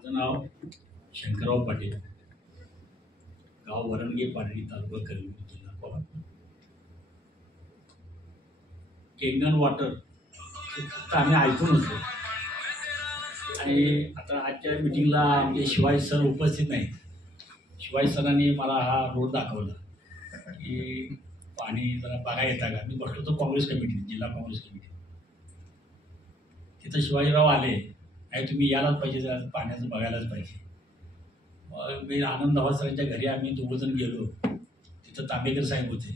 माझं नाव शंकरराव पाटील, गाव वरणगे पाडळी, तालुका करवीर, जिल्हा कोल्हापूर. केंगन वॉटर फक्त आम्ही ऐकून होतो आणि आता आजच्या मिटिंगला आमचे शिवाय सर उपस्थित नाहीत. शिवाय सरांनी मला हा रोड दाखवला की पाणी जरा बघा येता का. मी बसलो होतो काँग्रेस कमिटी, जिल्हा काँग्रेस कमिटी. तिथं शिवाजीराव आले, नाही तुम्ही यायलाच पाहिजे, जरा पाण्याचं बघायलाच पाहिजे. मग मी आनंद सरांच्या घरी आम्ही दोघंजण गेलो. तिथं तांबेकर साहेब होते.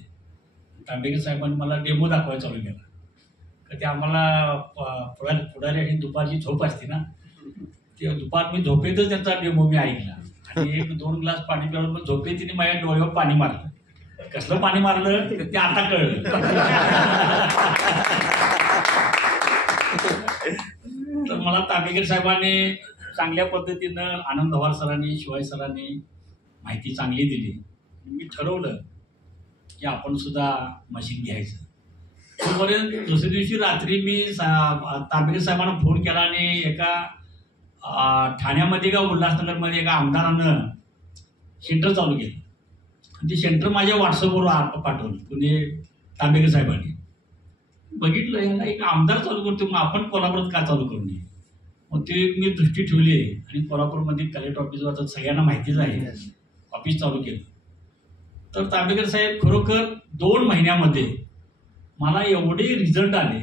तांबेकर साहेबांनी मला डेमो दाखवायला चालू केला. तर ते आम्हाला पुढारी आणि दुपारची झोप असते ना, ते दुपार मी झोपेतच त्यांचा डेमो मी ऐकला आणि 1-2 ग्लास पाणी पिऊन मग झोपेत तिने माझ्या डोळ्यावर पाणी मारलं. कसलं पाणी मारलं ते आता कळलं. तर मला तांबेकर साहेबांनी चांगल्या पद्धतीनं आनंद सरांनी, शिवाय सरांनी माहिती चांगली दिली. मी ठरवलं की आपण सुद्धा मशीन घ्यायचं. तोपर्यंत दुसऱ्या दिवशी रात्री मी तांबेकर साहेबांना फोन केला आणि एका ठाण्यामध्ये का उल्हासनगरमध्ये एका आमदारानं सेंटर चालू केलं आणि ते सेंटर माझ्या व्हॉट्सअपवर पाठवलं. पुणे तांबेकर साहेबांनी बघितलं, याला एक आमदार चालू करतो, मग आपण कोल्हापुरात का चालू करू नये. मग ते मी दृष्टी ठेवली आणि कोल्हापूरमध्ये कलेक्टर ऑफिसवर आता सगळ्यांना माहितीच आहे ऑफिस चालू केलं. तर तांबेकर साहेब खरोखर 2 महिन्यामध्ये मला एवढे रिझल्ट आले.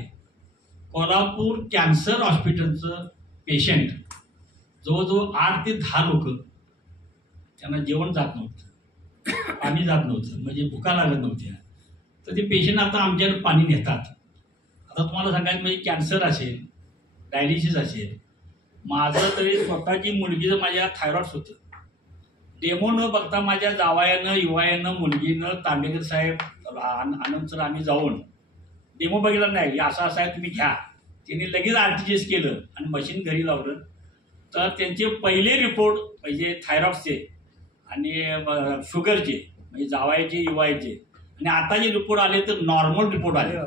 कोल्हापूर कॅन्सर हॉस्पिटलचं पेशंट जवळजवळ 8 ते 10 लोक, त्यांना जेवण जात नव्हतं, पाणी जात नव्हतं, म्हणजे भुका लागत नव्हत्या. तर ते पेशंट आता आमच्याकडे पाणी नेतात. आता तुम्हाला सांगायचं म्हणजे कॅन्सर असेल, डायलिसिस असेल. माझं तरी स्वतःची मुलगीचं माझ्या थायरॉइड्स होतं. डेमो न बघता माझ्या जावयानं, युवायानं, मुलगीनं तांबेकर साहेब, आनंद सर आम्ही जाऊन डेमो बघितला नाही, असं असं आहे तुम्ही घ्या. त्यांनी लगेच RTGS केलं आणि मशीन घरी लावलं. तर त्यांचे पहिले रिपोर्ट म्हणजे थायरॉइडचे आणि शुगरचे, म्हणजे जावायचे, युवायचे, आणि आता जे रिपोर्ट आले तर नॉर्मल रिपोर्ट आले.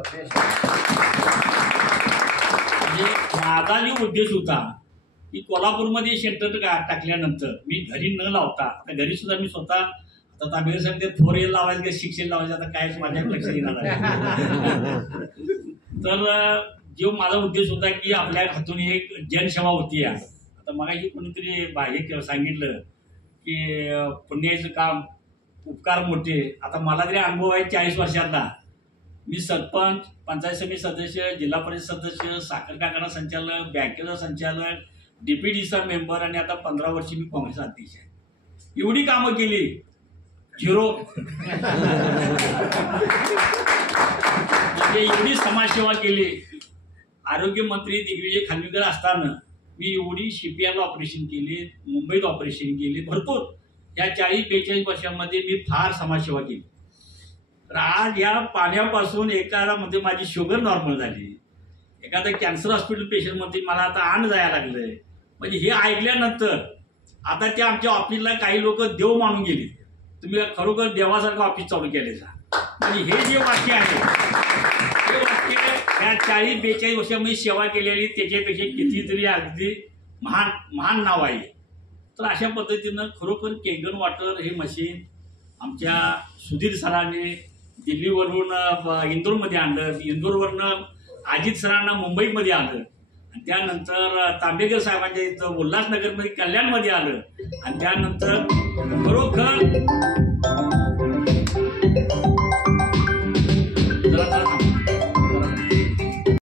म्हणजे माझा जो उद्देश होता की कोल्हापूरमध्ये सेंटर टाकल्यानंतर मी घरी न लावता, आता घरी सुद्धा मी स्वतः, आता तांबेकर साहेब ते 4L लावायचं का 6L लावायचं आता काय माझ्या लक्ष येणार आहे. तर जो माझा उद्देश होता की आपल्या हातून एक जनसेवा होती. आता मगाशी कोणीतरी हे सांगितलं की पुण्याचं काम, उपकार मोठे. आता मला तरी अनुभव आहे 40 वर्षातला. मी सरपंच, पंचायत समिती सदस्य, जिल्हा परिषद सदस्य, साखर कारखाना संचालक, बँकेचा संचालक, DPDचा मेंबर आणि आता 15 वर्षी मी काँग्रेस अध्यक्ष आहे. एवढी कामं केली, 0. म्हणजे एवढी समाजसेवा केली. आरोग्यमंत्री दिग्विजय खानविलकर असताना मी एवढी CPR ऑपरेशन केली, मुंबईत ऑपरेशन केली, भरपूर. या 40-42 वर्षांमध्ये मी फार समाजसेवा केली. तर आज या पाण्यापासून एकाला म्हणजे माझी शुगर नॉर्मल झाली, एखादं कॅन्सर हॉस्पिटल पेशंटमध्ये मला आता आण जायला लागलंय. म्हणजे हे ऐकल्यानंतर आता त्या आमच्या ऑफिसला काही लोक देव मानून गेले. तुम्ही खरोखर देवासारखं ऑफिस चालू केले जा. म्हणजे हे जे वाक्य आहे, हे वाक्य या 40-42 वर्षामध्ये सेवा केलेली त्याच्यापेक्षा कितीतरी अगदी महान नाव आहे. तर अशा पद्धतीनं खरोखर केंगन वॉटर हे मशीन आमच्या सुधीर सरांनी दिल्लीवरून इंदोरमध्ये आणलं, इंदोरवरनं अजित सरांना मुंबईमध्ये आलं, आणि त्यानंतर तांबेकर साहेबांच्या इथं उल्हासनगरमध्ये, कल्याणमध्ये आलं, आणि त्यानंतर खरोखर